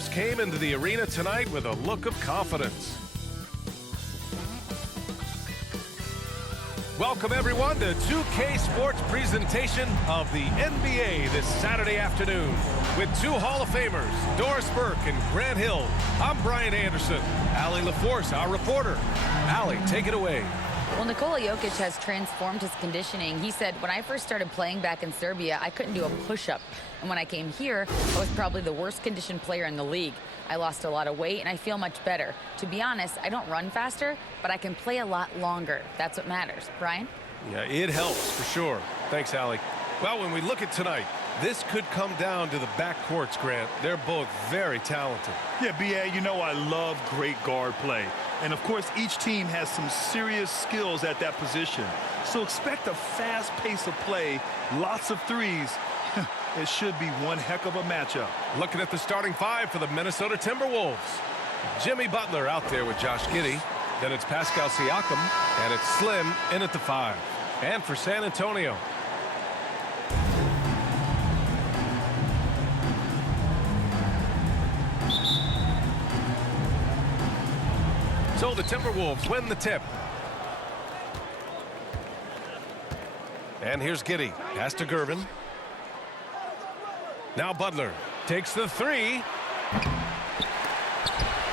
Timberwolves came into the arena tonight with a look of confidence. Welcome everyone to 2K Sports presentation of the NBA this Saturday afternoon with two Hall of Famers, Doris Burke and Grant Hill. I'm Brian Anderson. Allie LaForce, our reporter. Allie, take it away. Well, Nikola Jokic has transformed his conditioning. He said, when I first started playing back in Serbia, I couldn't do a push-up. And when I came here, I was probably the worst conditioned player in the league. I lost a lot of weight, and I feel much better. To be honest, I don't run faster, but I can play a lot longer. That's what matters. Brian? Yeah, it helps for sure. Thanks, Allie. Well, when we look at tonight, this could come down to the backcourts, Grant. They're both very talented. Yeah, B.A., you know I love great guard play. And, of course, each team has some serious skills at that position. So expect a fast pace of play, lots of threes. It should be one heck of a matchup. Looking at the starting five for the Minnesota Timberwolves. Jimmy Butler out there with Josh Giddey. Then it's Pascal Siakam, and it's Slim in at the 5. And for San Antonio, so the Timberwolves win the tip. And here's Giddey. Pass to Gervin. Now Butler takes the 3.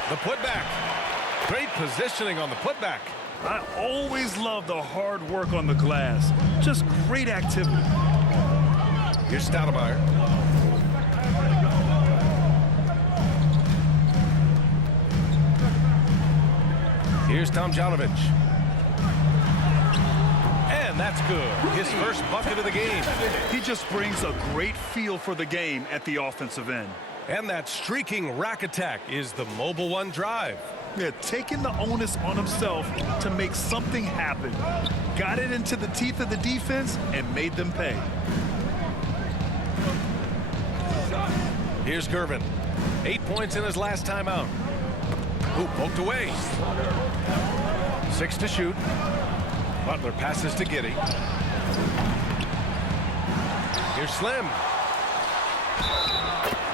The putback. Great positioning on the putback. I always love the hard work on the glass. Just great activity. Here's Stoudemire. Here's Tomjanovich. And that's good. His first bucket of the game. He just brings a great feel for the game at the offensive end. And that streaking rack attack is the Mobile One drive. Yeah, taking the onus on himself to make something happen. Got it into the teeth of the defense and made them pay. Here's Gervin. 8 points in his last time out. Ooh, poked away. 6 to shoot. Butler passes to Giddey. Here's Slim.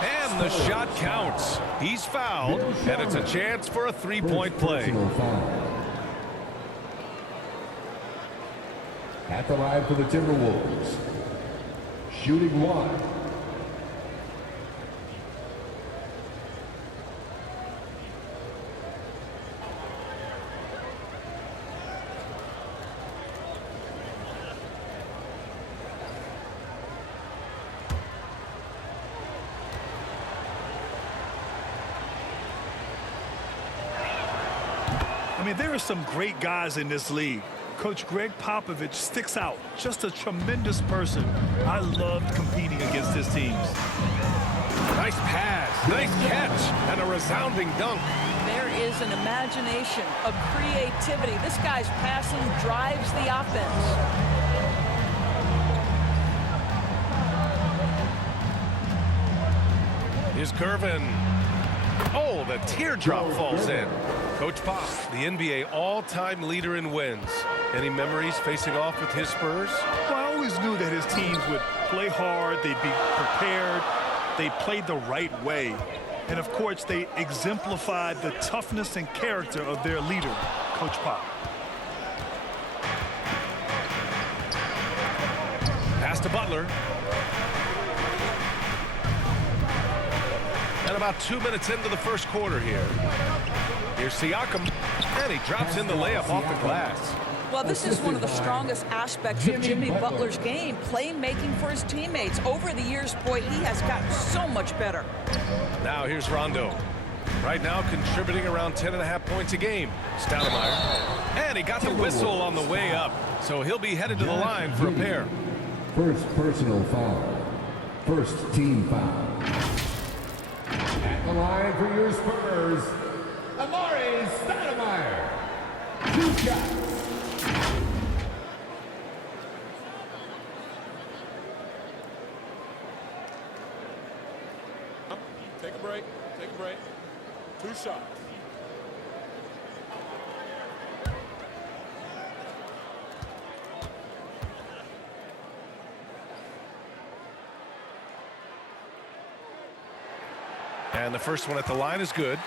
And the shot counts. He's fouled, and it's a chance for a three-point play. At the line for the Timberwolves. Shooting 1. I mean, there are some great guys in this league. Coach Greg Popovich sticks out. Just a tremendous person. I loved competing against his teams. Nice pass, nice catch, and a resounding dunk. There is an imagination, a creativity. This guy's passing drives the offense. Here's Gervin. Oh, the teardrop falls in. Coach Pop, the NBA all-time leader in wins. Any memories facing off with his Spurs? Well, I always knew that his teams would play hard, they'd be prepared, they played the right way. And, of course, they exemplified the toughness and character of their leader, Coach Pop. Pass to Butler. And about 2 minutes into the first quarter here. Here's Siakam, and he drops in the layup off the glass. Well, this is one of the strongest aspects of Jimmy Butler's game, playmaking for his teammates. Over the years, boy, he has gotten so much better. Now here's Rondo. Right now contributing around 10.5 points a game. Stoudemire. And he got the whistle on the way up, so he'll be headed to the line for a pair. First personal foul. First team foul. At the line for your Spurs, Amari Stoudemire. 2 shots. Take a break. Take a break. 2 shots. And the first one at the line is good.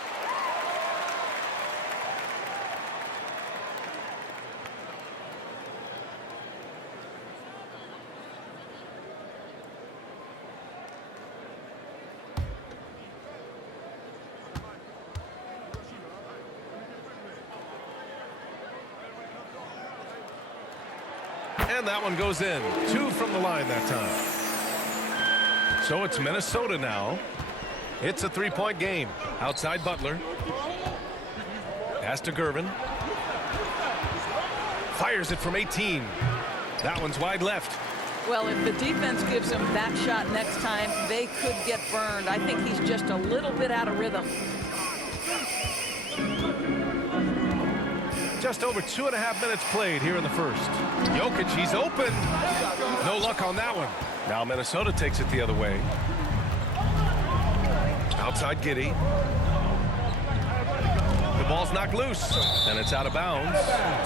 And that one goes in. 2 from the line that time. So it's Minnesota now. It's a 3-point game. Outside Butler. Pass to Gervin. Fires it from 18. That one's wide left. Well, if the defense gives him that shot next time, they could get burned. I think he's just a little bit out of rhythm. Just over 2.5 minutes played here in the first. Jokic, he's open. No luck on that one. Now Minnesota takes it the other way. Outside Giddey. The ball's knocked loose, and it's out of bounds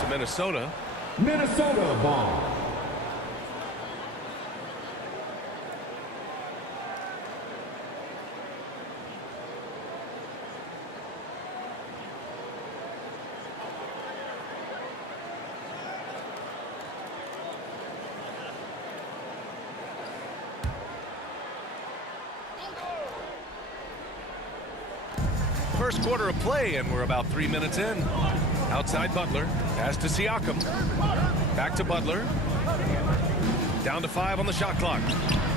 to Minnesota. Minnesota ball. First quarter of play, and we're about 3 minutes in. Outside Butler. Pass to Siakam. Back to Butler. Down to 5 on the shot clock.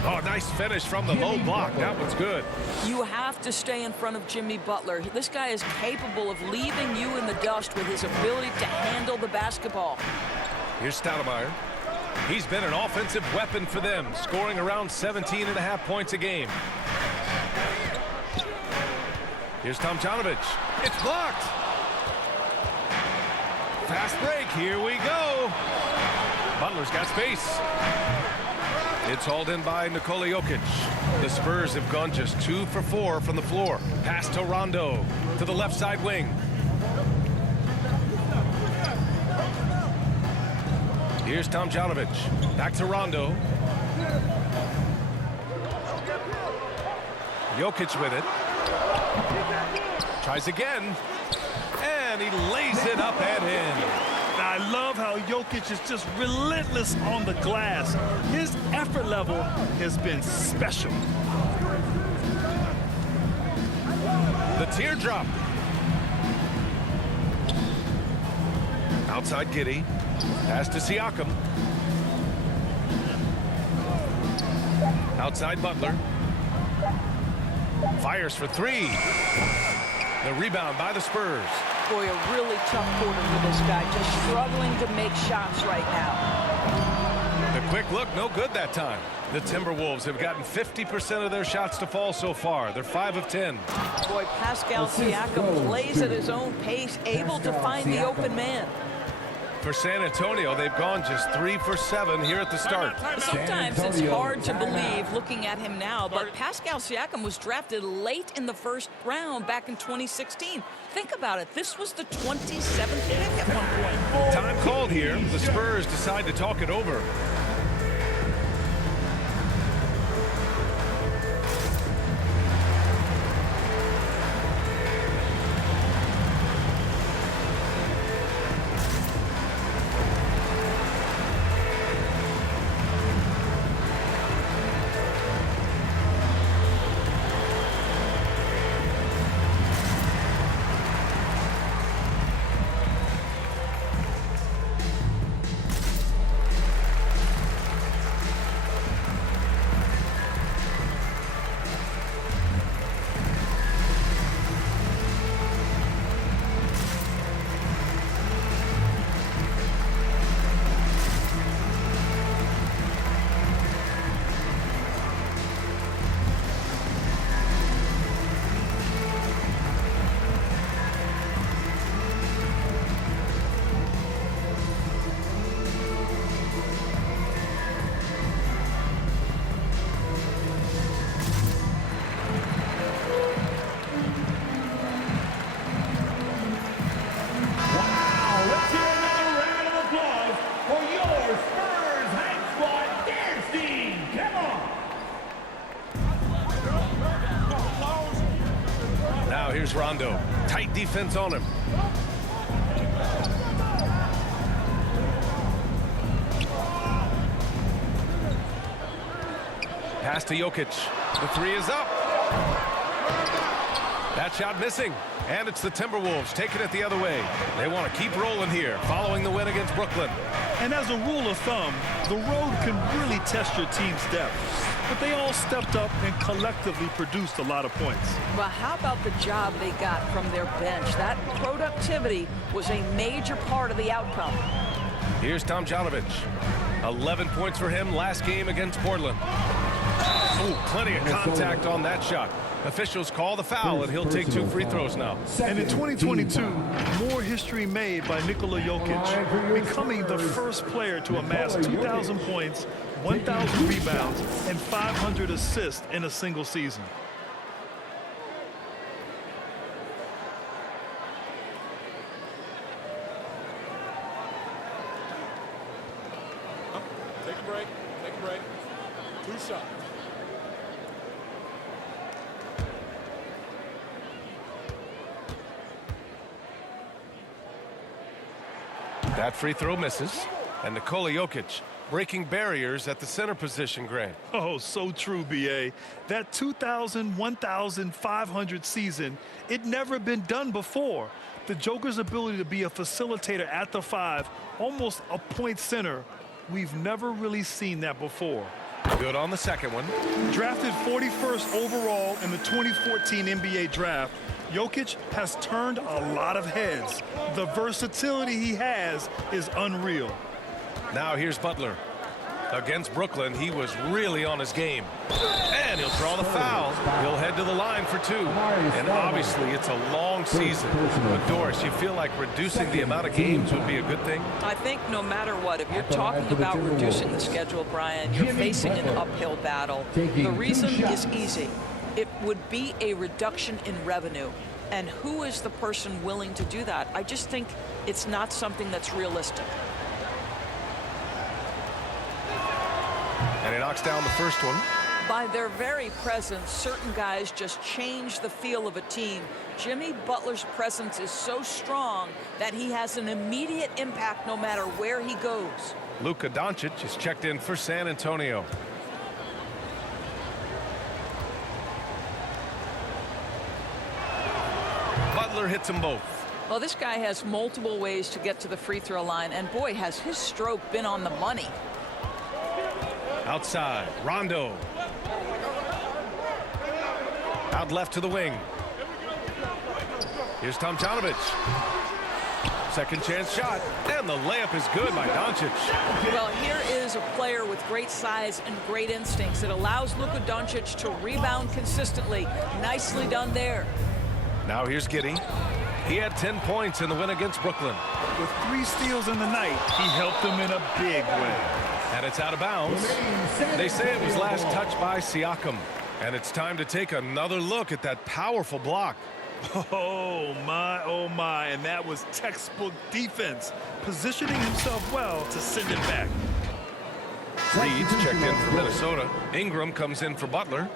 Oh, nice finish from the low block. That one's good. You have to stay in front of Jimmy Butler. This guy is capable of leaving you in the dust with his ability to handle the basketball. Here's Stoudemire. He's been an offensive weapon for them, scoring around 17.5 points a game. Here's Tomjanovich. It's blocked. Fast break. Here we go. Butler's got space. It's hauled in by Nikola Jokic. The Spurs have gone just 2 for 4 from the floor. Pass to Rondo to the left side wing. Here's Tomjanovich. Back to Rondo. Jokic with it. Tries again. And he lays it up and in. I love how Jokic is just relentless on the glass. His effort level has been special. The teardrop. Outside Giddey. Pass to Siakam. Outside Butler. Fires for 3. The rebound by the Spurs. Boy, a really tough quarter for this guy. Just struggling to make shots right now. The quick look, no good that time. The Timberwolves have gotten 50% of their shots to fall so far. They're 5 of 10. Boy, Pascal Siakam plays at his own pace, able to find the open man. For San Antonio, they've gone just 3 for 7 here at the start. Sometimes it's hard to believe looking at him now, but Pascal Siakam was drafted late in the first round back in 2016. Think about it. This was the 27th pick at one point. Time called here. The Spurs decide to talk it over. here's Rondo. Tight defense on him. Pass to Jokic. The three is up. That shot missing. And it's the Timberwolves taking it the other way. They want to keep rolling here, following the win against Brooklyn. And as a rule of thumb, the road can really test your team's depth. But they all stepped up and collectively produced a lot of points. Well, how about the job they got from their bench? That productivity was a major part of the outcome. Here's Tomjanovich. 11 points for him last game against Portland. Ooh, plenty of contact on that shot. Officials call the foul, and he'll take 2 free throws now. And in 2022, more history made by Nikola Jokic, becoming the first player to amass 2,000 points, 1,000 rebounds, and 500 assists in a single season. Take a break. Take a break. 2 shots. That free throw misses. And Nikola Jokic breaking barriers at the center position, Grant. Oh, so true, B.A. That 2,000, 1,500 season, it never been done before. The Joker's ability to be a facilitator at the 5, almost a point center, we've never really seen that before. Good on the second one. Drafted 41st overall in the 2014 NBA draft, Jokic has turned a lot of heads. The versatility he has is unreal. Now here's Butler. Against Brooklyn, he was really on his game. And he'll draw the foul. He'll head to the line for 2. And obviously, it's a long season. But Doris, you feel like reducing the amount of games would be a good thing? I think no matter what, if you're talking about reducing the schedule, Brian, you're facing an uphill battle. The reason is easy. It would be a reduction in revenue. And who is the person willing to do that? I just think it's not something that's realistic. And he knocks down the first one. By their very presence, certain guys just change the feel of a team. Jimmy Butler's presence is so strong that he has an immediate impact no matter where he goes. Luka Doncic is checked in for San Antonio. Butler hits them both. Well, this guy has multiple ways to get to the free throw line, and boy, has his stroke been on the money. Outside, Rondo. Out left to the wing. Here's Tomjanovich. Second chance shot, and the layup is good by Doncic. Well, here is a player with great size and great instincts. It allows Luka Doncic to rebound consistently. Nicely done there. Now here's Giddey. He had 10 points in the win against Brooklyn. With 3 steals in the night, he helped them in a big way. And it's out of bounds. They say it was last touched by Siakam. And it's time to take another look at that powerful block. Oh my, and that was textbook defense, positioning himself well to send it back. Reed's checked in for Minnesota. Ingram comes in for Butler.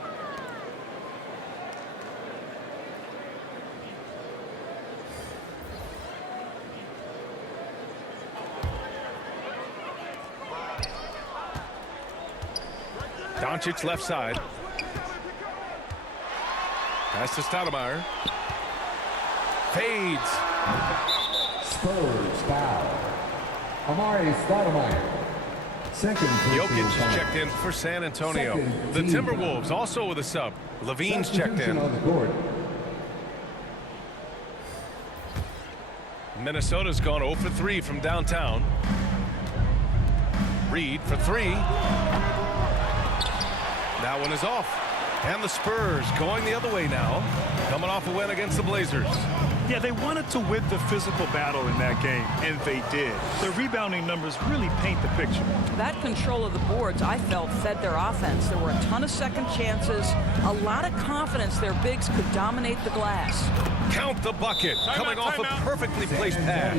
Doncic left side. Pass to Stoudemire. Fades. Spurs foul. Amari Stoudemire. Second. Jokic is checked in for San Antonio. The Timberwolves also with a sub. Levine's checked in. On the court. Minnesota's gone 0 for 3 from downtown. Reed for 3. That one is off. And the Spurs going the other way now, coming off a win against the Blazers. Yeah, they wanted to win the physical battle in that game, and they did. Their rebounding numbers really paint the picture. That control of the boards, I felt, fed their offense. There were a ton of second chances, a lot of confidence their bigs could dominate the glass. Count the bucket, coming off a perfectly placed pass.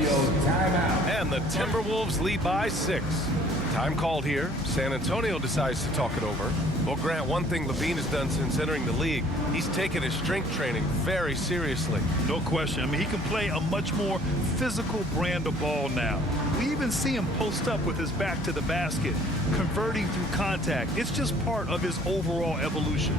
And the Timberwolves lead by 6. Time called here. San Antonio decides to talk it over. Well, Grant, one thing Levine has done since entering the league, he's taken his strength training very seriously. No question. I mean, he can play a much more physical brand of ball now. We even see him post up with his back to the basket, converting through contact. It's just part of his overall evolution.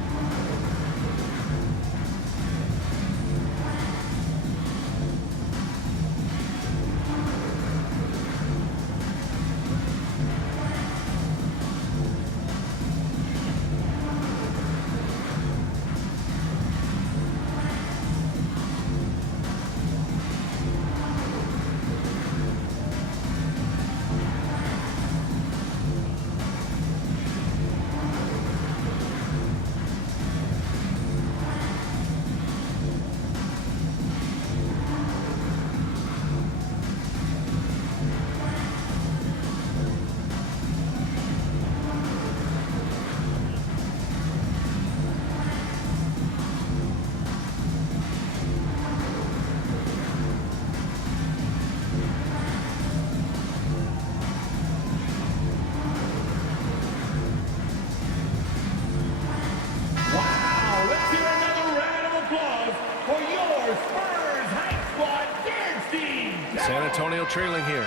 San Antonio trailing here.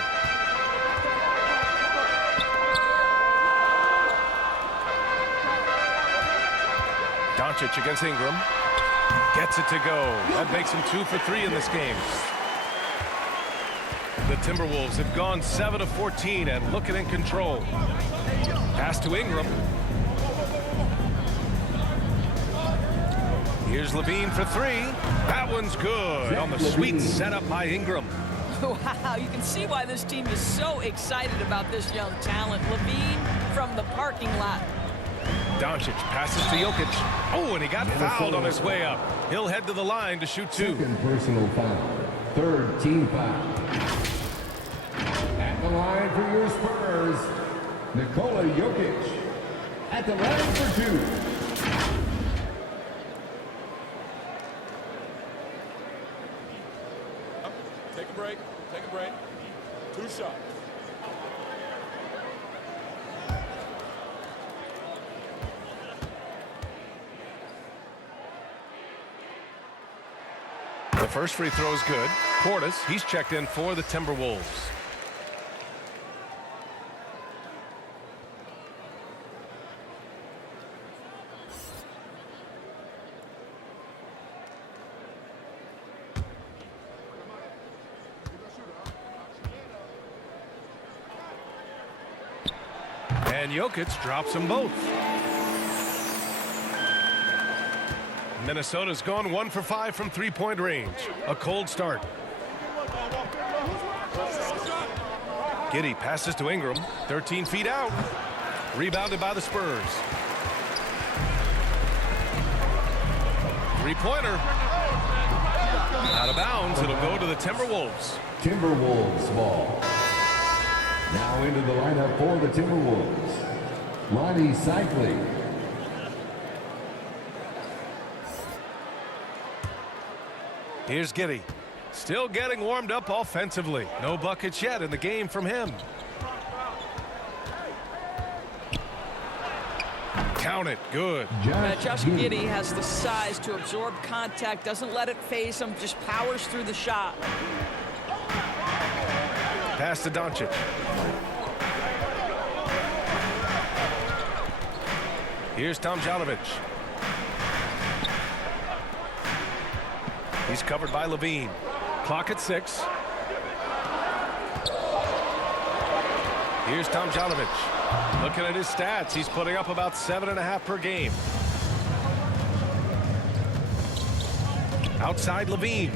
Doncic against Ingram. Gets it to go. That makes him 2 for 3 in this game. The Timberwolves have gone 7 of 14 and looking in control. Pass to Ingram. Here's Levine for 3. That one's good on the sweet setup by Ingram. Wow, you can see why this team is so excited about this young talent. Levine from the parking lot. Doncic passes to Jokic. Oh, and he got fouled on his way up. He'll head to the line to shoot 2. Second personal foul. Third team foul. At the line for your Spurs, Nikola Jokic. At the line for 2. Take a break. Take a break. 2 shots. The first free throw is good. Portis, he's checked in for the Timberwolves. And Jokic drops them both. Minnesota's gone 1 for 5 from three-point range. A cold start. Giddey passes to Ingram. 13 feet out. Rebounded by the Spurs. Three-pointer. Out of bounds. It'll go to the Timberwolves. Timberwolves ball. Now into the lineup for the Timberwolves. Lonnie Cycling. Here's Giddey. Still getting warmed up offensively. No buckets yet in the game from him. Count it. Good. Josh Giddey has the size to absorb contact, doesn't let it phase him, just powers through the shot. Pass to Doncic. Here's Tomjanovich. He's covered by Levine. Clock at 6. Here's Tomjanovich. Looking at his stats, he's putting up about 7.5 per game. Outside Levine.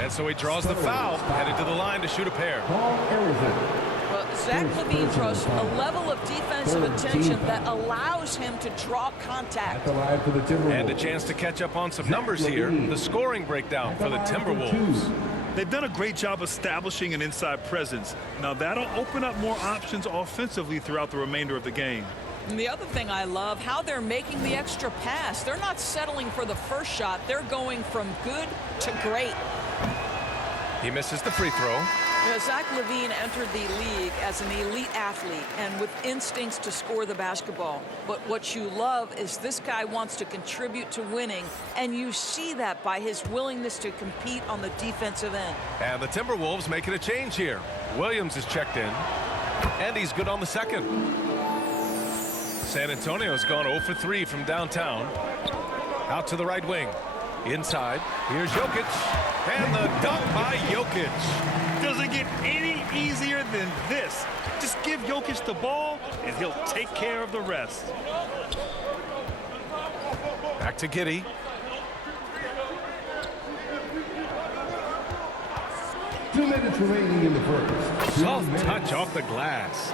And so he draws the foul, headed to the line to shoot a pair. Well, Zach Levine draws a level of defensive attention that allows him to draw contact. And a chance to catch up on some numbers here. The scoring breakdown for the Timberwolves. They've done a great job establishing an inside presence. Now that'll open up more options offensively throughout the remainder of the game. And the other thing I love, how they're making the extra pass. They're not settling for the first shot. They're going from good to great. He misses the free throw. Zach LaVine entered the league as an elite athlete and with instincts to score the basketball. But what you love is this guy wants to contribute to winning, and you see that by his willingness to compete on the defensive end. And the Timberwolves making a change here. Williams is checked in, and he's good on the second. San Antonio's gone 0 for 3 from downtown. Out to the right wing. Inside. Here's Jokic. And the dunk by Jokic. Doesn't get any easier than this. Just give Jokic the ball, and he'll take care of the rest. Back to Giddey. Two minutes remaining in the first. Soft touch off the glass.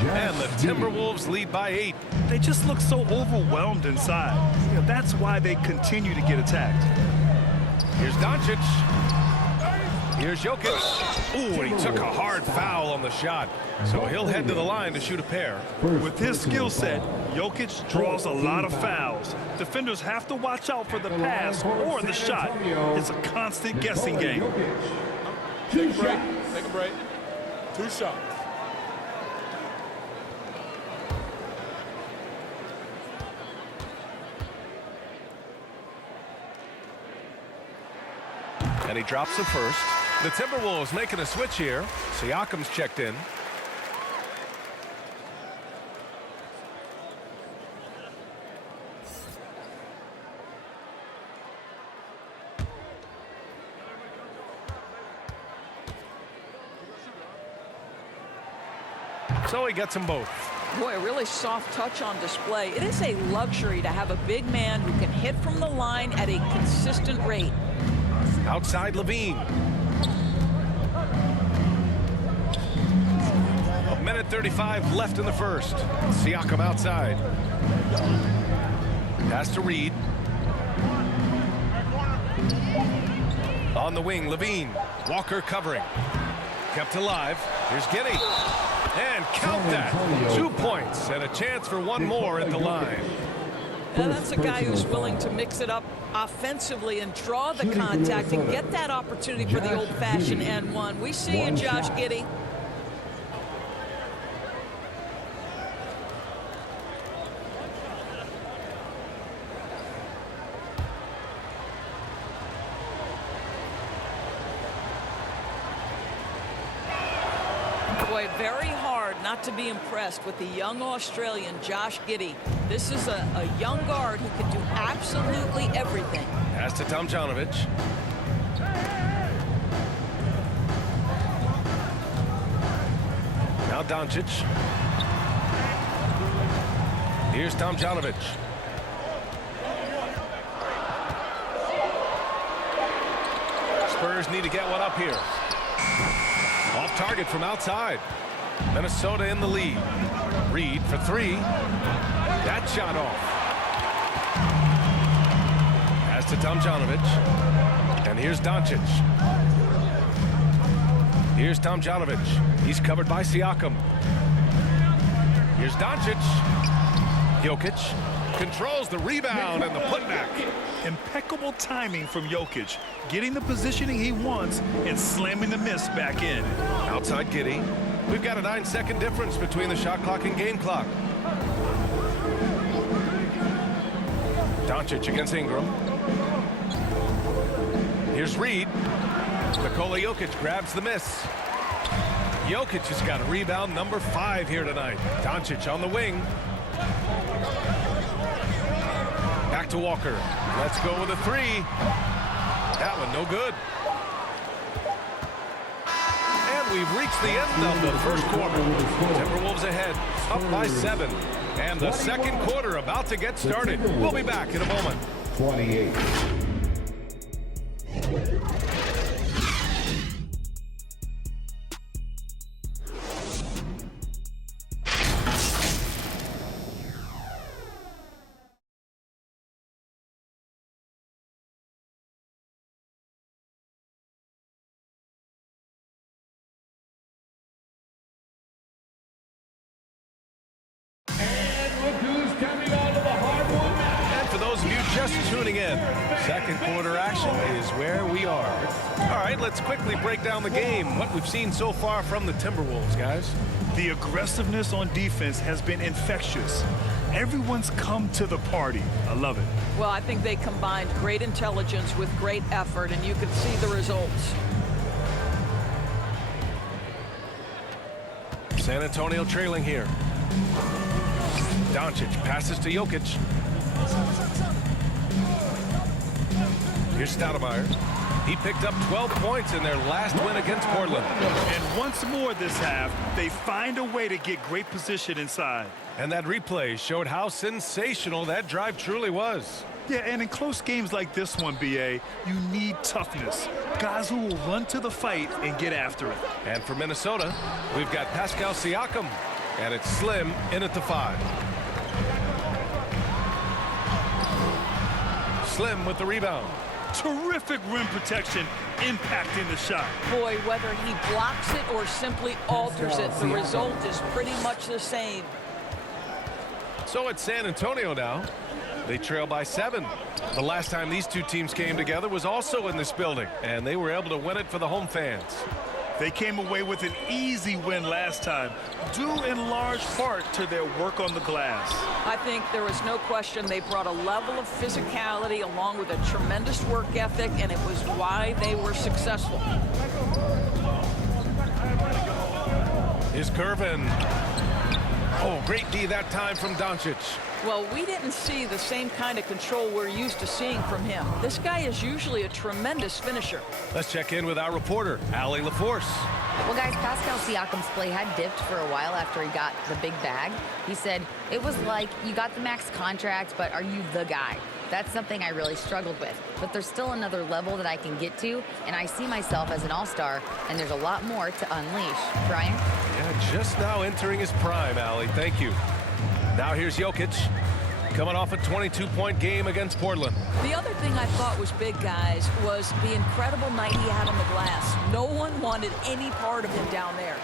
And the Timberwolves lead by 8. They just look so overwhelmed inside. That's why they continue to get attacked. Here's Doncic. Here's Jokic. Ooh, and he took a hard foul on the shot. So he'll head to the line to shoot a pair. With his skill set, Jokic draws a lot of fouls. Defenders have to watch out for the pass or the shot. It's a constant guessing game. Take a break. Take a break. 2 shots. And he drops the first. The Timberwolves making a switch here. Siakam's checked in. So he gets them both. Boy, a really soft touch on display. It is a luxury to have a big man who can hit from the line at a consistent rate. Outside LaVine. A minute 35 left in the first. Siakam outside. Pass to Reed. On the wing, LaVine. Walker covering. Kept alive. Here's Giddey. And count that. 2 points and a chance for one more at the line. Now that's a guy who's willing to mix it up offensively and draw the contact and get that opportunity for the old-fashioned N1. We see you, Josh Giddey. Boy, very hard not to be impressed with the young Australian Josh Giddey. This is a young guard who can do absolutely everything. Pass to Tomjanovich. Now Doncic. Here's Tomjanovich. Spurs need to get one up here. Off target from outside. Minnesota in the lead. Reed for 3. That shot off. Pass to Tomjanovich. And here's Doncic. Here's Tomjanovich. He's covered by Siakam. Here's Doncic. Jokic controls the rebound and the putback. Impeccable timing from Jokic, getting the positioning he wants and slamming the miss back in. Outside Giddey. We've got a 9-second difference between the shot clock and game clock. Doncic against Ingram. Here's Reed. Nikola Jokic grabs the miss. Jokic has got a rebound number 5 here tonight. Doncic on the wing. Back to Walker. Let's go with a 3. That one no good. And we've reached the end of the first quarter. Timberwolves ahead, up by 7. And the second quarter about to get started. We'll be back in a moment. 28. just tuning in, second quarter action is where we are. All right, let's quickly break down the game, what we've seen so far from the Timberwolves, guys. The aggressiveness on defense has been infectious. Everyone's come to the party. I love it. Well, I think they combined great intelligence with great effort, and you can see the results. San Antonio trailing here. Doncic passes to Jokic. Here's Stoudemire. He picked up 12 points in their last win against Portland. And once more this half, they find a way to get great position inside. And that replay showed how sensational that drive truly was. Yeah, and in close games like this one, BA, you need toughness. Guys who will run to the fight and get after it. And for Minnesota, we've got Pascal Siakam. And it's Slim in at the 5. Slim with the rebound. Terrific rim protection, impacting the shot. Boy, whether he blocks it or simply alters it, the result is pretty much the same. So it's San Antonio now. They trail by 7. The last time these two teams came together was also in this building, and they were able to win it for the home fans. They came away with an easy win last time, due in large part to their work on the glass. I think there was no question they brought a level of physicality along with a tremendous work ethic, and it was why they were successful. Here's Curvin. Oh, great D that time from Doncic. Well, we didn't see the same kind of control we're used to seeing from him. This guy is usually a tremendous finisher. Let's check in with our reporter, Allie LaForce. Well, guys, Pascal Siakam's play had dipped for a while after he got the big bag. He said, it was like, you got the max contract, but are you the guy? That's something I really struggled with. But there's still another level that I can get to, and I see myself as an all-star, and there's a lot more to unleash. Brian? Yeah, just now entering his prime, Allie. Thank you. Now here's Jokic, coming off a 22-point game against Portland. The other thing I thought was big, guys, was the incredible night he had on the glass. No one wanted any part of him down there.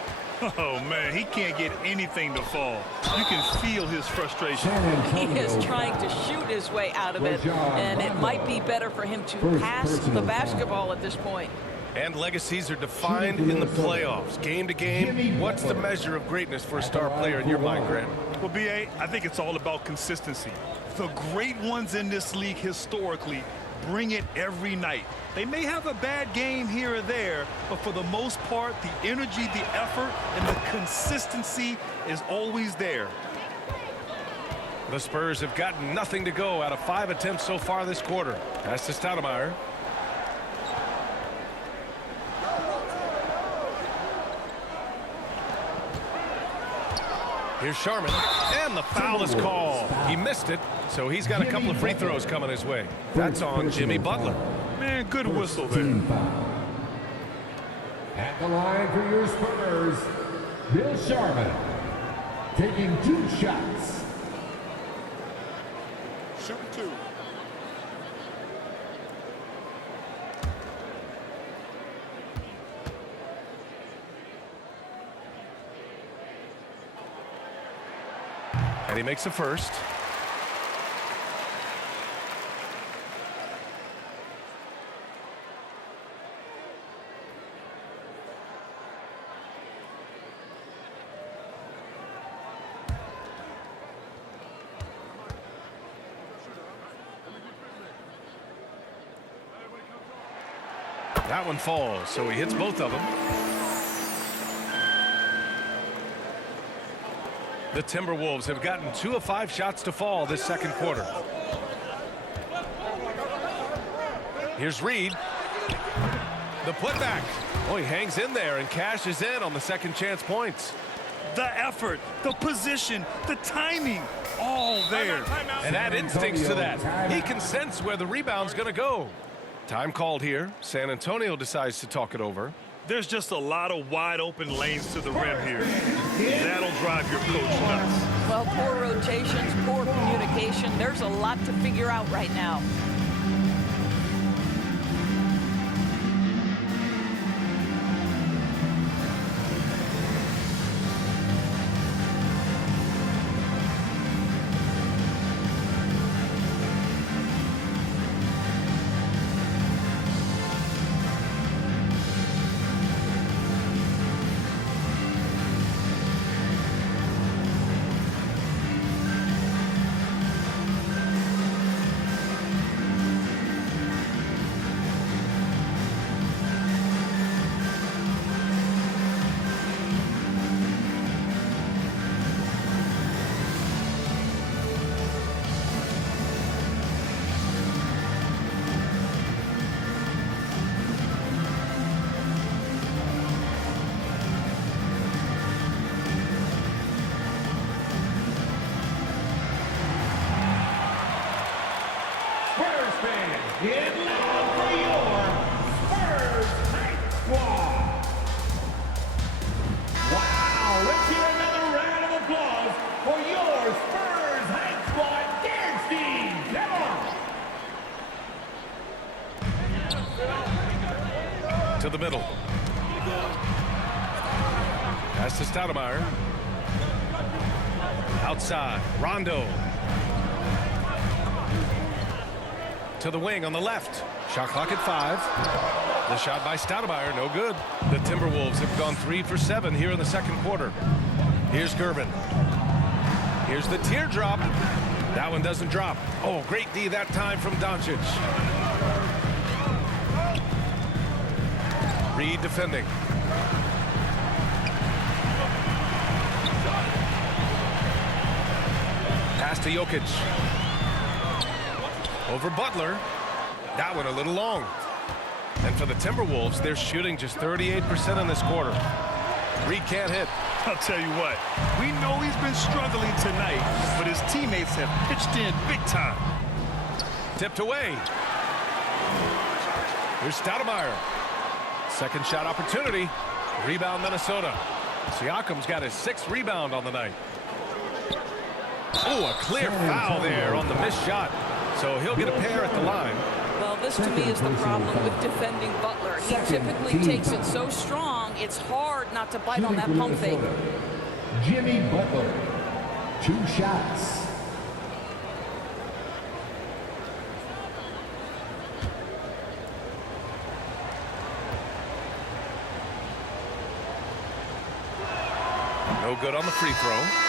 Oh, man, he can't get anything to fall. You can feel his frustration. He is trying to shoot his way out of it, and it might be better for him to pass the basketball at this point. And legacies are defined in the playoffs, game to game. What's the measure of greatness for a star player in your mind, Grant? Well, BA, I think it's all about consistency. The great ones in this league historically bring it every night. They may have a bad game here or there, but for the most part, the energy, the effort, and the consistency is always there. The Spurs have gotten nothing to go out of 5 attempts so far this quarter. Pass to Stoudemire. Here's Sharman, and the foul is called. He missed it, so he's got a couple of free throws coming his way. That's on Jimmy Butler. Man, good whistle there. At the line for your Spurs, Bill Sharman, taking 2 shots. Shooting 2. And he makes a first. That one falls, so he hits both of them. The Timberwolves have gotten 2 of 5 shots to fall this second quarter. Here's Reed. The putback. Oh, he hangs in there and cashes in on the second chance points. The effort, the position, the timing, all there. And add instincts to that. He can sense where the rebound's going to go. Time called here. San Antonio decides to talk it over. There's just a lot of wide open lanes to the rim here. That'll drive your coach nuts. Well, poor rotations, poor communication. There's a lot to figure out right now. To the middle. Pass to Stoudemire. Outside, Rondo. To the wing on the left. Shot clock at 5. The shot by Stoudemire, no good. The Timberwolves have gone 3 for 7 here in the second quarter. Here's Gervin. Here's the teardrop. That one doesn't drop. Oh, great D that time from Doncic. Reed defending. Pass to Jokic. Over Butler. That one a little long. And for the Timberwolves, they're shooting just 38% in this quarter. Reed can't hit. I'll tell you what, we know he's been struggling tonight, but his teammates have pitched in big time. Tipped away. Here's Stoudemire. Second shot opportunity. Rebound Minnesota. Siakam's got his 6th rebound on the night. Oh, a clear foul there on the missed shot. So he'll get a pair at the line. Well, this to me is the problem with defending Butler. He typically takes it so strong, it's hard not to bite on that pump fake. Jimmy Butler, 2 shots. No good on the free throw.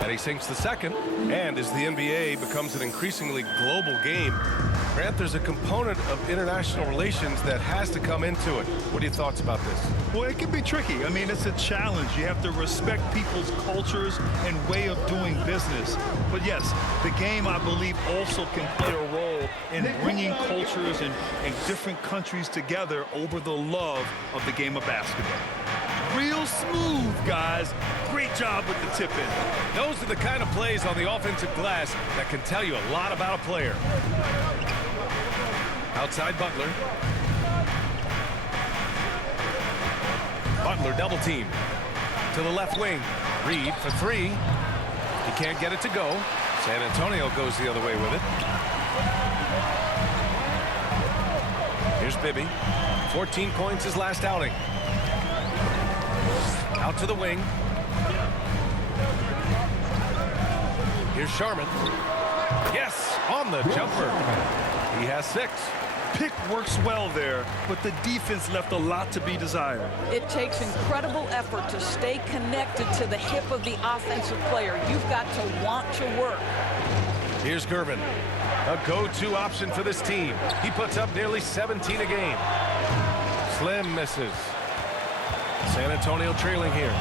And he sinks the second. And as the NBA becomes an increasingly global game, Grant, there's a component of international relations that has to come into it. What are your thoughts about this? Well, it can be tricky. I mean, it's a challenge. You have to respect people's cultures and way of doing business. But yes, the game, I believe, also can play a role in bringing cultures and different countries together over the love of the game of basketball. Real smooth, guys. Great job with the tip-in. Those are the kind of plays on the offensive glass that can tell you a lot about a player. Outside Butler. Butler double team. To the left wing. Reed for 3. He can't get it to go. San Antonio goes the other way with it. Here's Bibby. 14 points his last outing. Out to the wing. Here's Sharman. Yes, on the jumper. He has 6. Pick works well there, but the defense left a lot to be desired. It takes incredible effort to stay connected to the hip of the offensive player. You've got to want to work. Here's Gervin. A go-to option for this team. He puts up nearly 17 a game. Slim misses. San Antonio trailing here.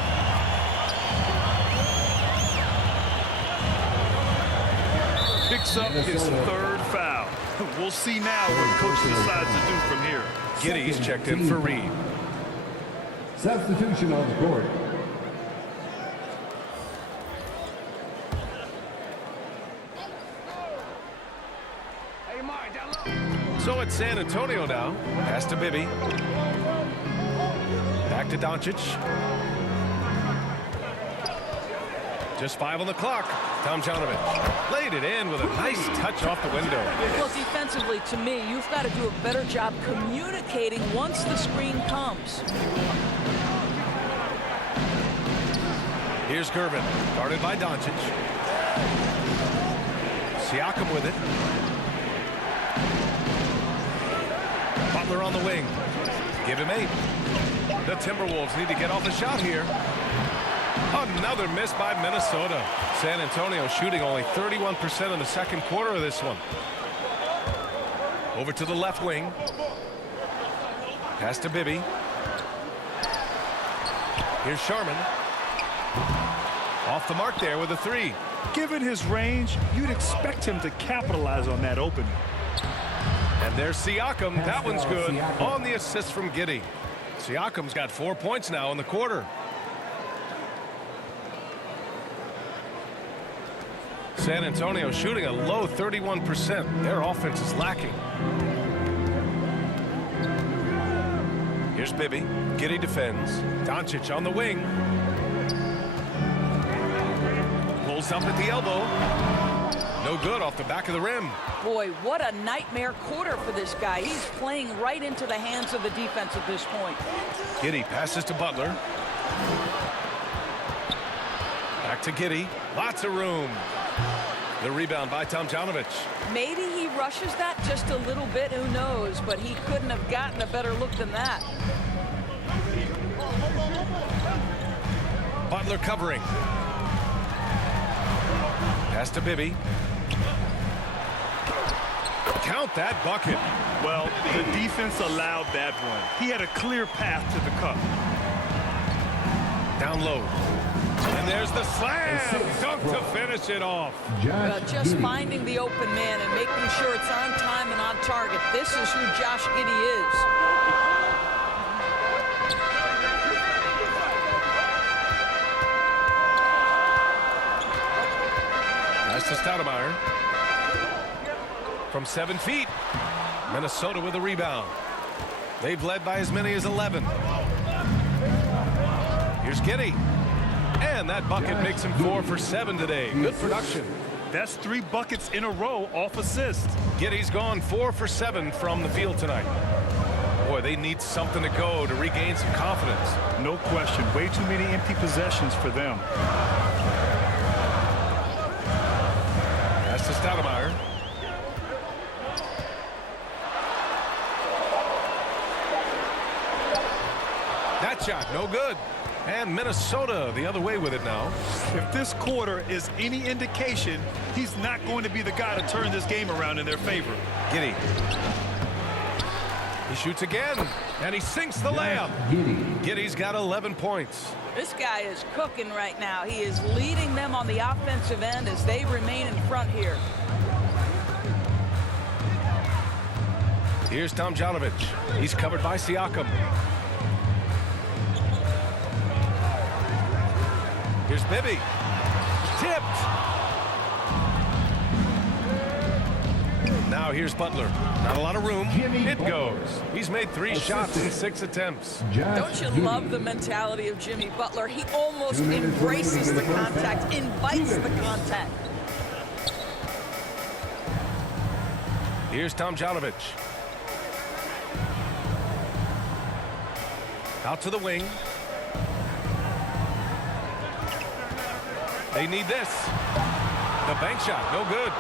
Picks up his 3rd foul. We'll see now what coach decides to do from here. Giddey's checked in for Reed. Substitution on the court. So it's San Antonio now. Pass to Bibby. Back to Doncic. Just 5 on the clock. Tomjanovich laid it in with a nice touch off the window. Well, defensively, to me, you've got to do a better job communicating once the screen comes. Here's Gervin, guarded by Doncic. Siakam with it. Butler on the wing. Give him 8. The Timberwolves need to get off the shot here. Another miss by Minnesota. San Antonio shooting only 31% in the second quarter of this one. Over to the left wing. Pass to Bibby. Here's Sharman. Off the mark there with a 3. Given his range, you'd expect him to capitalize on that opening. And there's Siakam. That one's good. On the assist from Giddey. Siakam's got 4 points now in the quarter. San Antonio shooting a low 31%. Their offense is lacking. Here's Bibby. Giddey defends. Doncic on the wing. Pulls up at the elbow. No good off the back of the rim. Boy, what a nightmare quarter for this guy. He's playing right into the hands of the defense at this point. Giddey passes to Butler. Back to Giddey. Lots of room. The rebound by Tomjanovich. Maybe he rushes that just a little bit, who knows, but he couldn't have gotten a better look than that. Butler covering. Pass to Bibby. Count that bucket. Well, the defense allowed that one. He had a clear path to the cup. Down low. And there's the slam. Dunk to finish it off. Just finding the open man and making sure it's on time and on target. This is who Josh Giddey is. Pass to Stoudemire. From 7 feet. Minnesota with a rebound. They've led by as many as 11. Here's Giddey. And that bucket makes him 4 for 7 today. Good production. That's 3 buckets in a row off assist. Giddey's gone 4 for 7 from the field tonight. Boy, they need something to go to regain some confidence. No question. Way too many empty possessions for them. Pass to Stoudemire. That shot, no good. And Minnesota the other way with it now. If this quarter is any indication, he's not going to be the guy to turn this game around in their favor. Giddey. He shoots again, and he sinks the layup. Giddey's got 11 points. This guy is cooking right now. He is leading them on the offensive end as they remain in front here. Here's Tomjanovich. He's covered by Siakam. Here's Bibby. Tipped. Now here's Butler. Not a lot of room. It goes. He's made 3 shots in 6 attempts. Don't you love the mentality of Jimmy Butler? He almost embraces the contact, invites the contact. Here's Tomjanovich. Out to the wing. They need this. The bank shot, no good.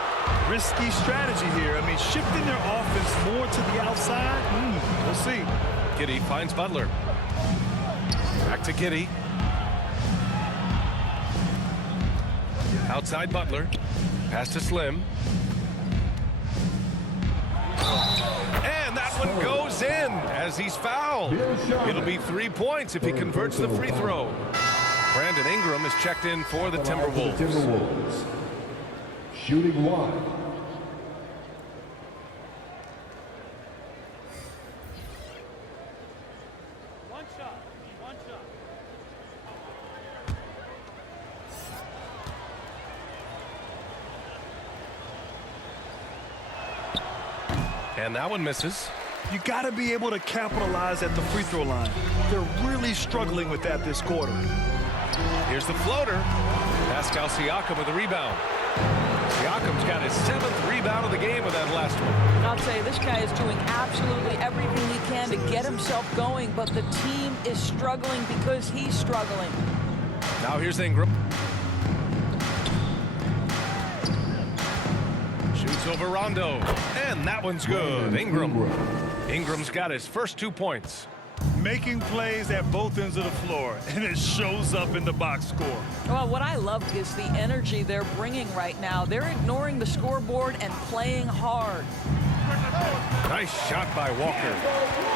Risky strategy here. I mean, shifting their offense more to the outside. We'll see. Giddey finds Butler. Back to Giddey. Outside Butler. Pass to Slim. And that one goes in as he's fouled. It'll be 3 points if he converts the free throw. Brandon Ingram is checked in for the Timberwolves. Shooting 1. One shot. And that one misses. You got to be able to capitalize at the free throw line. They're really struggling with that this quarter. Here's the floater. Pascal Siakam with the rebound. Siakam's got his 7th rebound of the game with that last one. I'll tell you, this guy is doing absolutely everything he can to get himself going, but the team is struggling because he's struggling. Now here's Ingram. Shoots over Rondo. And that one's good. Ingram's got his first 2 points. Making plays at both ends of the floor, and it shows up in the box score. Well, what I love is the energy they're bringing right now. They're ignoring the scoreboard and playing hard. Nice shot by Walker.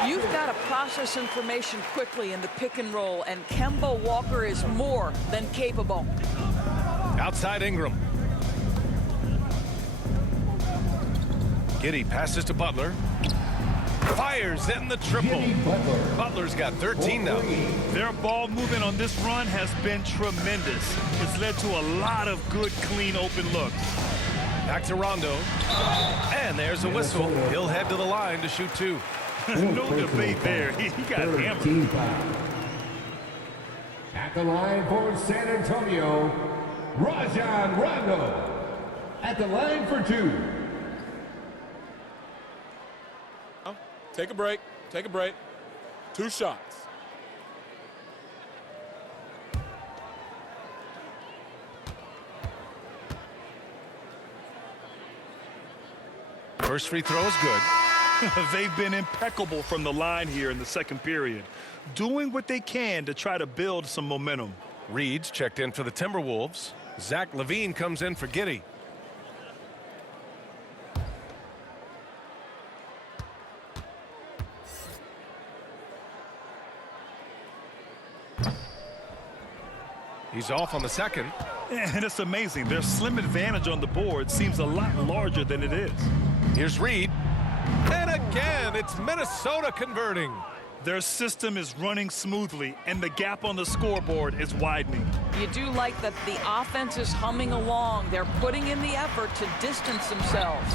You've got to process information quickly in the pick and roll, and Kemba Walker is more than capable. Outside Ingram. Giddey passes to Butler. Fires in the triple. Jimmy Butler. Butler's got 13 now. Their ball movement on this run has been tremendous. It's led to a lot of good, clean, open looks. Back to Rondo. And there's a whistle. He'll head to the line to shoot 2. No debate there. He got hammered. 13 foul. At the line for San Antonio, Rajon Rondo. At the line for 2. Take a break. Take a break. 2 shots. First free throw is good. They've been impeccable from the line here in the second period, doing what they can to try to build some momentum. Reed's checked in for the Timberwolves. Zach LaVine comes in for Giddey. He's off on the second. And it's amazing. Their slim advantage on the board seems a lot larger than it is. Here's Reed. And again, it's Minnesota converting. Their system is running smoothly, and the gap on the scoreboard is widening. You do like that the offense is humming along. They're putting in the effort to distance themselves.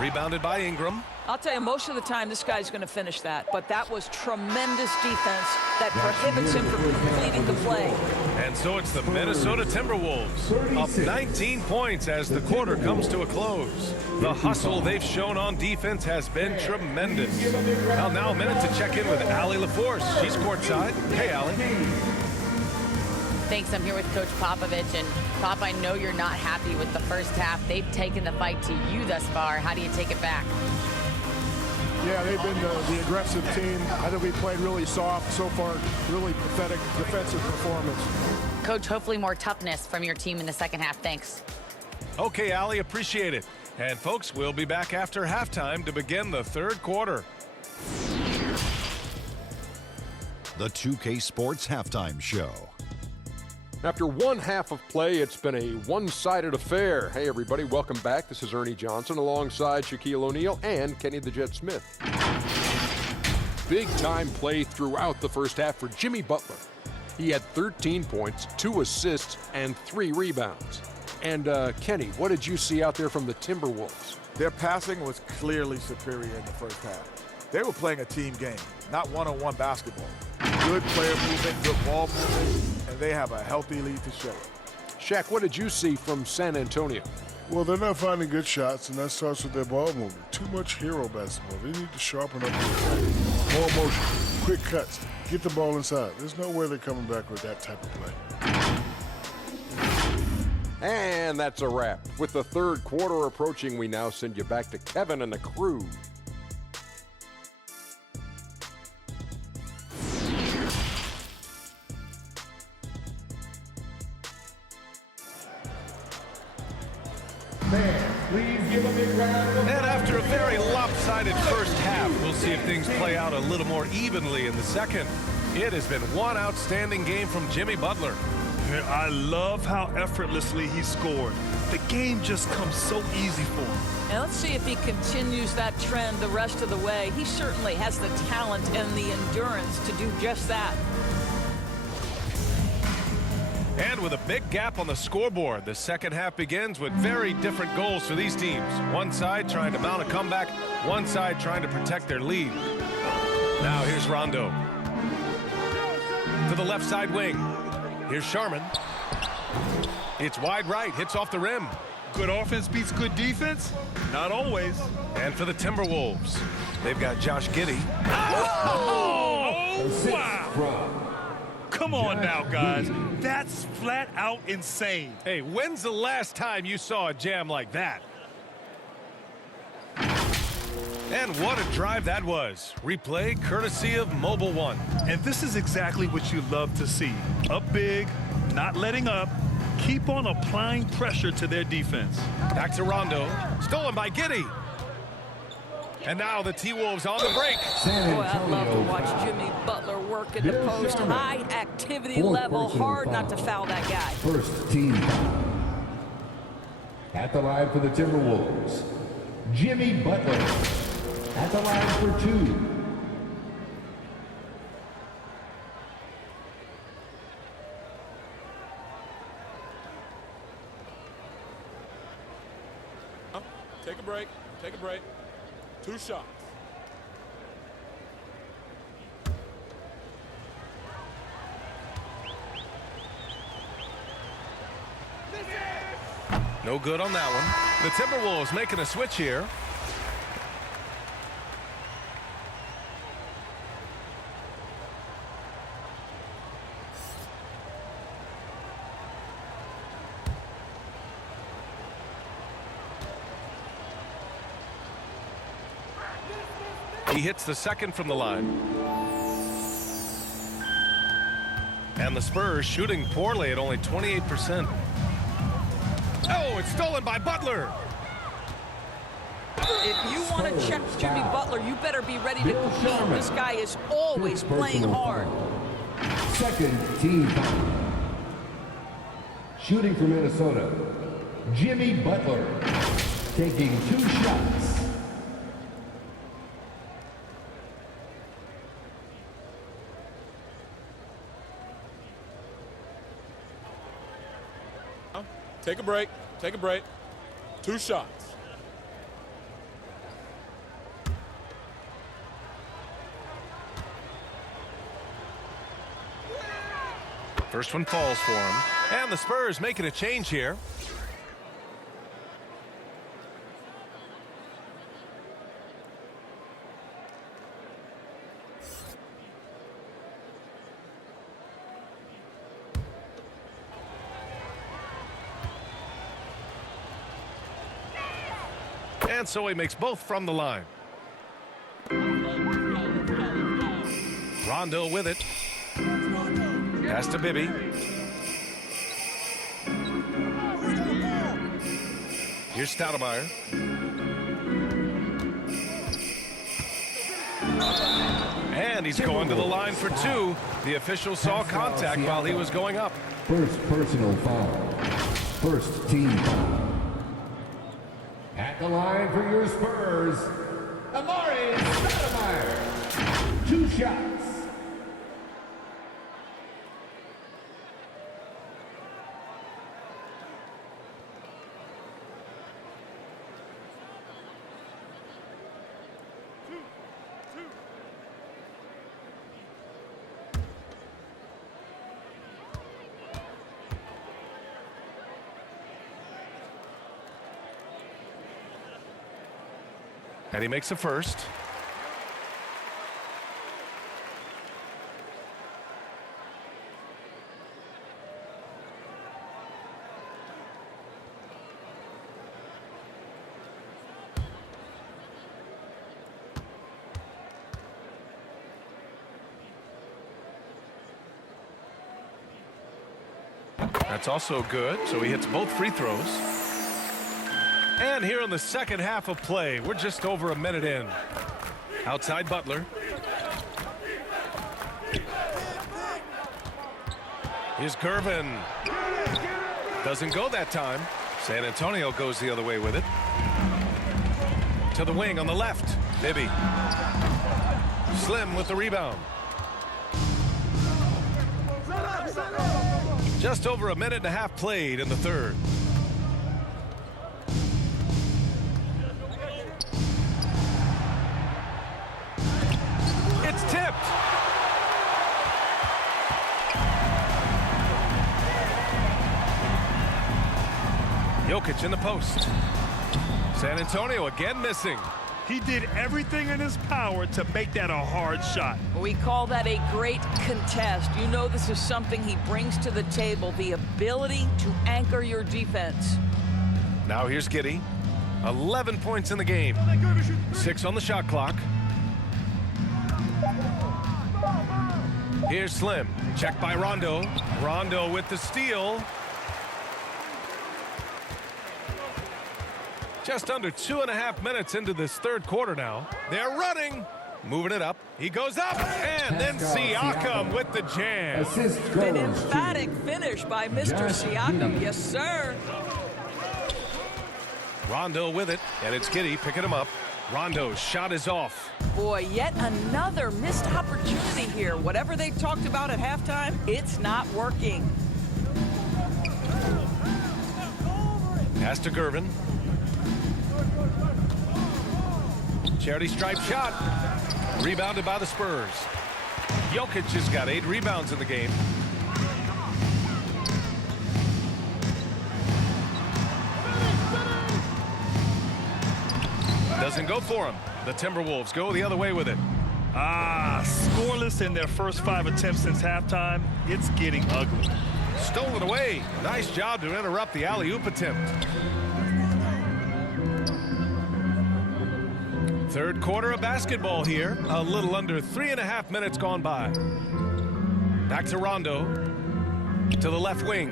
Rebounded by Ingram. I'll tell you, most of the time this guy's going to finish that, but that was tremendous defense that prohibits him from completing the play. And so it's the Minnesota Timberwolves up 19 points as the quarter comes to a close. The hustle they've shown on defense has been tremendous. Well, now a minute to check in with Allie LaForce. She's courtside. Hey, Allie. Thanks. I'm here with Coach Popovich. And Pop, I know you're not happy with the first half. They've taken the fight to you thus far. How do you take it back? Yeah, they've been the aggressive team. I think we played really soft so far. Really pathetic defensive performance. Coach, hopefully more toughness from your team in the second half. Thanks. Okay, Allie, appreciate it. And folks, we'll be back after halftime to begin the third quarter. The 2K Sports Halftime Show. After one half of play, it's been a one-sided affair. Hey, everybody, welcome back. This is Ernie Johnson alongside Shaquille O'Neal and Kenny the Jet Smith. Big-time play throughout the first half for Jimmy Butler. He had 13 points, 2 assists, and 3 rebounds. And, Kenny, what did you see out there from the Timberwolves? Their passing was clearly superior in the first half. They were playing a team game, not one-on-one basketball. Good player movement, good ball movement, and they have a healthy lead to show it. Shaq, what did you see from San Antonio? Well, they're not finding good shots, and that starts with their ball movement. Too much hero basketball. They need to sharpen up their attack. More motion, quick cuts, get the ball inside. There's no way they're coming back with that type of play. And that's a wrap. With the third quarter approaching, we now send you back to Kevin and the crew. And after a very lopsided first half, we'll see if things play out a little more evenly in the second. It has been one outstanding game from Jimmy Butler. I love how effortlessly he scored. The game just comes so easy for him. And let's see if he continues that trend the rest of the way. He certainly has the talent and the endurance to do just that. And with a big gap on the scoreboard, the second half begins with very different goals for these teams. One side trying to mount a comeback, one side trying to protect their lead. Now here's Rondo. To the left side wing. Here's Sharman. It's wide right, hits off the rim. Good offense beats good defense? Not always. And for the Timberwolves, they've got Josh Giddey. Oh, wow. Come on now, guys. That's flat out insane. Hey, when's the last time you saw a jam like that? And what a drive that was. Replay courtesy of Mobile One. And this is exactly what you love to see. Up big, not letting up. Keep on applying pressure to their defense. Back to Rondo. Stolen by Giddey. And now the T-Wolves on the break. Boy, I love to watch Jimmy Butler work in the post. High activity level. Hard not to foul that guy. First team foul. At the line for the Timberwolves, Jimmy Butler. at the line for 2. Take a break. Take a break. 2 shots. No good on that one. The Timberwolves making a switch here. He hits the second from the line. And the Spurs shooting poorly at only 28%. Oh, it's stolen by Butler. If you want to check Jimmy Butler, you better be ready to compete. This guy is always playing hard. Second team foul. Shooting for Minnesota, Jimmy Butler, taking 2 shots. Take a break. Take a break. 2 shots. First one falls for him. And the Spurs making a change here. And so he makes both from the line. Rondo with it. Pass to Bibby. Here's Stoudemire. And he's going to the line for 2. The official saw contact while he was going up. First personal foul. First team foul. At the line for your Spurs, Amari Stoudemire. 2 shots. And he makes a first. That's also good, so he hits both free throws. And here in the second half of play, we're just over a minute in. Outside Butler. Here's Gervin. Doesn't go that time. San Antonio goes the other way with it. To the wing on the left. Bibby. Slim with the rebound. Just over a minute and a half played in the third. It's tipped. Jokic in the post. San Antonio again missing. He did everything in his power to make that a hard shot. We call that a great contest. You know this is something he brings to the table, the ability to anchor your defense. Now here's Giddey. 11 points in the game. 6 on the shot clock. Here's Slim. Checked by Rondo. Rondo with the steal. Just under 2.5 minutes into this third quarter now. They're running. Moving it up. He goes up. And then Siakam with the jam. An emphatic finish by Mr. Siakam. Yes, sir. Rondo with it. And it's Giddey picking him up. Rondo's shot is off. Boy, yet another missed opportunity here. Whatever they talked about at halftime, it's not working. Pass to Gervin. Charity stripe shot. Rebounded by the Spurs. Jokic has got 8 rebounds in the game. Doesn't go for him. The Timberwolves go the other way with it. Scoreless in their first 5 attempts since halftime. It's getting ugly. Stolen away. Nice job to interrupt the alley-oop attempt. Third quarter of basketball here. A little under 3.5 minutes gone by. Back to Rondo. To the left wing.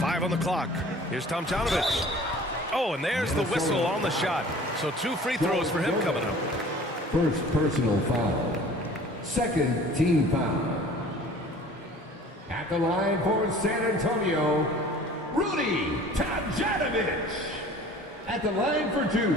5 on the clock. Here's Tomjanovich. Oh, and there's the whistle on the shot. So 2 free throws for him coming up. First personal foul. Second team foul. At the line for San Antonio, Rudy Tomjanovich. At the line for 2.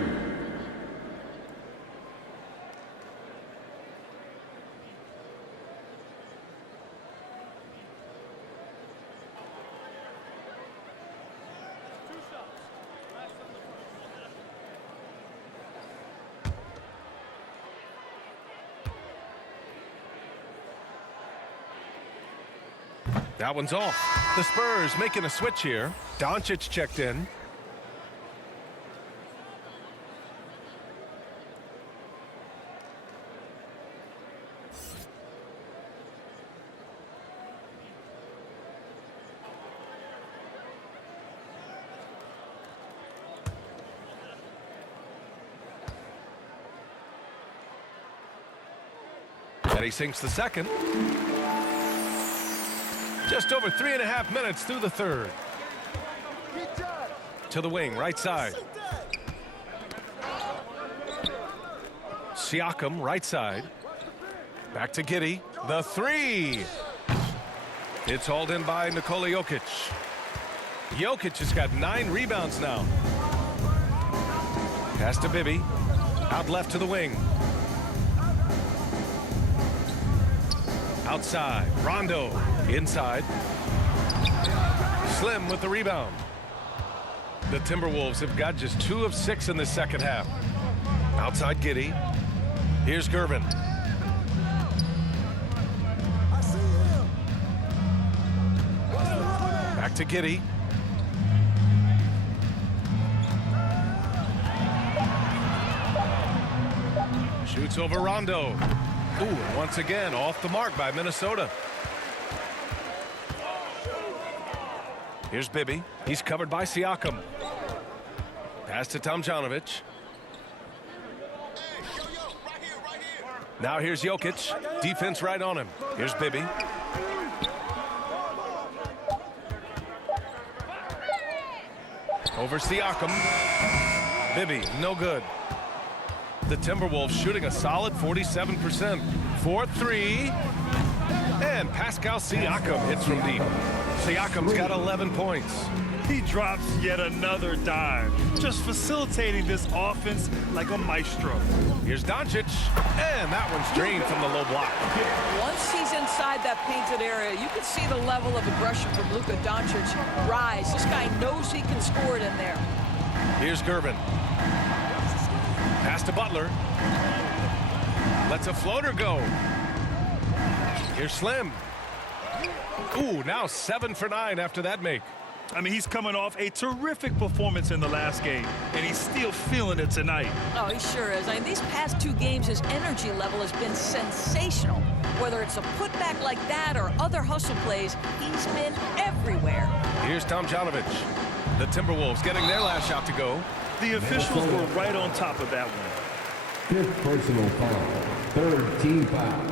That one's off. The Spurs making a switch here. Doncic checked in. And he sinks the second. Just over 3.5 minutes through the third. To the wing, right side. Siakam, right side. Back to Giddey. The 3. It's hauled in by Nikola Jokic. Jokic has got 9 rebounds now. Pass to Bibby. Out left to the wing. Outside. Rondo. Inside. Slim with the rebound. The Timberwolves have got just 2 of 6 in the second half. Outside Giddey. Here's Gervin. Back to Giddey. Shoots over Rondo. Ooh, and once again, off the mark by Minnesota. Here's Bibby. He's covered by Siakam. Pass to Tomjanovich. Now here's Jokic. Defense right on him. Here's Bibby. Over Siakam. Bibby, no good. The Timberwolves shooting a solid 47%. 4-3. And Pascal Siakam hits from deep. Siakam's got 11 points. He drops yet another dime, just facilitating this offense like a maestro. Here's Doncic, and that one's drained from the low block. Once he's inside that painted area, you can see the level of aggression from Luka Doncic rise. This guy knows he can score it in there. Here's Gervin. Pass to Butler. Lets a floater go. Here's Slim. Ooh, now 7 for 9 after that make. I mean, he's coming off a terrific performance in the last game, and he's still feeling it tonight. Oh, he sure is. I mean, these past 2 games, his energy level has been sensational. Whether it's a putback like that or other hustle plays, he's been everywhere. Here's Tomjanovich. The Timberwolves getting their last shot to go. The officials were right on top of that one. 5th personal foul. 3rd team foul.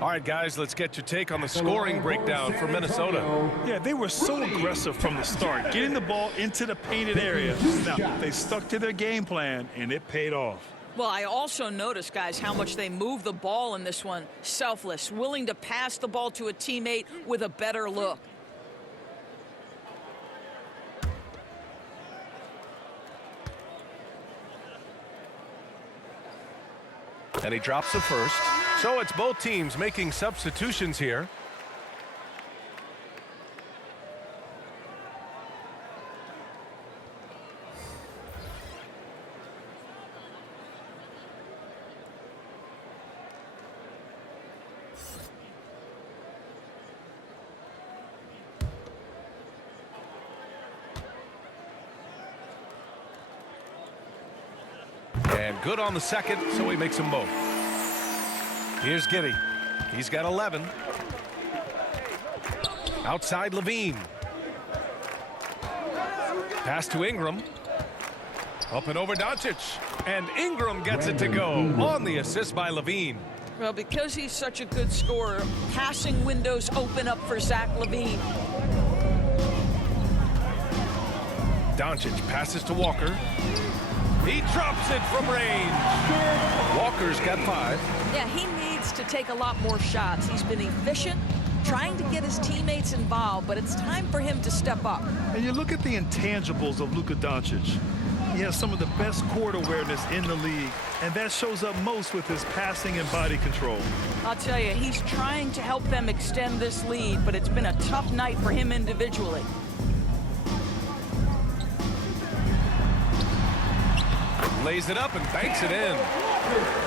All right, guys, let's get your take on the scoring breakdown for Minnesota. Yeah, they were so aggressive from the start, getting the ball into the painted area. Now, they stuck to their game plan, and it paid off. Well, I also noticed, guys, how much they moved the ball in this one. Selfless, willing to pass the ball to a teammate with a better look. And he drops the first. So it's both teams making substitutions here. And good on the second, so he makes them both. Here's Giddey. He's got 11. Outside Levine. Pass to Ingram. Up and over Doncic. And Ingram gets it to go on the assist by Levine. Well, because he's such a good scorer, passing windows open up for Zach LaVine. Doncic passes to Walker. He drops it from range. Walker's got 5. Yeah, he needs to take a lot more shots. He's been efficient, trying to get his teammates involved, but it's time for him to step up. And you look at the intangibles of Luka Doncic. He has some of the best court awareness in the league, and that shows up most with his passing and body control. I'll tell you, he's trying to help them extend this lead, but it's been a tough night for him individually. Lays it up and banks it in.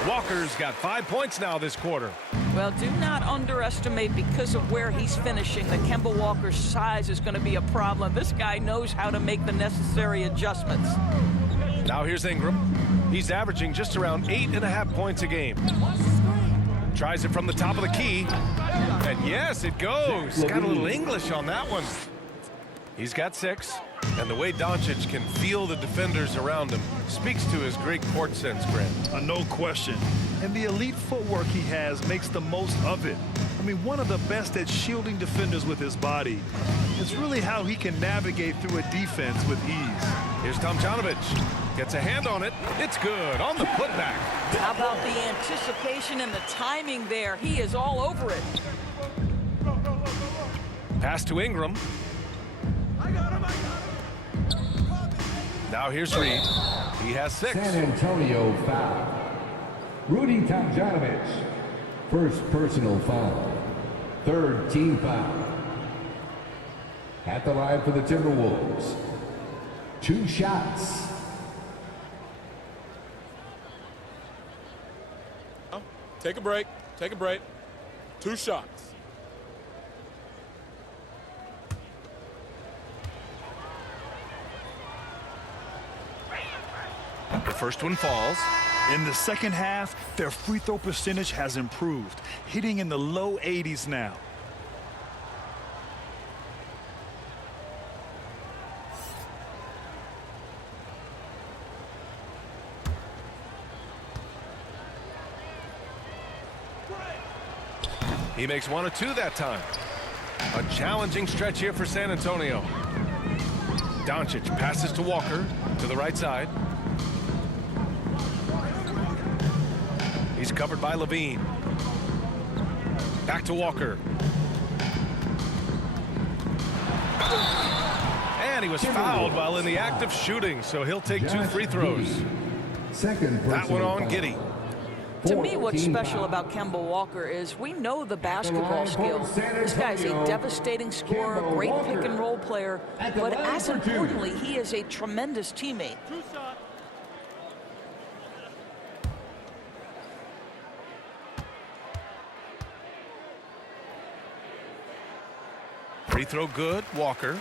Walker's got 5 points now this quarter. Well, do not underestimate, because of where he's finishing, that Kemba Walker's size is going to be a problem. This guy knows how to make the necessary adjustments. Now here's Ingram. He's averaging just around 8.5 points a game. Tries it from the top of the key. And yes, it goes. Got a little English on that one. He's got 6. And the way Doncic can feel the defenders around him speaks to his great court sense, Grant. No question. And the elite footwork he has makes the most of it. I mean, one of the best at shielding defenders with his body. It's really how he can navigate through a defense with ease. Here's Tomjanovich. Gets a hand on it. It's good on the putback. How about the anticipation and the timing there? He is all over it. Pass to Ingram. Now here's Reed. He has 6. San Antonio foul. Rudy Tomjanovich. First personal foul. Third team foul. At the line for the Timberwolves. 2 shots. Take a break. Take a break. 2 shots. The first one falls. In the second half, their free throw percentage has improved, hitting in the low 80s now. He makes 1 of 2 that time. A challenging stretch here for San Antonio. Doncic passes to Walker to the right side. He's covered by Levine. Back to Walker. And he was fouled while in the act of shooting, so he'll take 2 free throws. That one on Giddey. To me, what's special about Kemba Walker is we know the basketball skills. This guy's a devastating scorer, great pick-and-roll player, but as importantly, he is a tremendous teammate. Free throw good, Walker.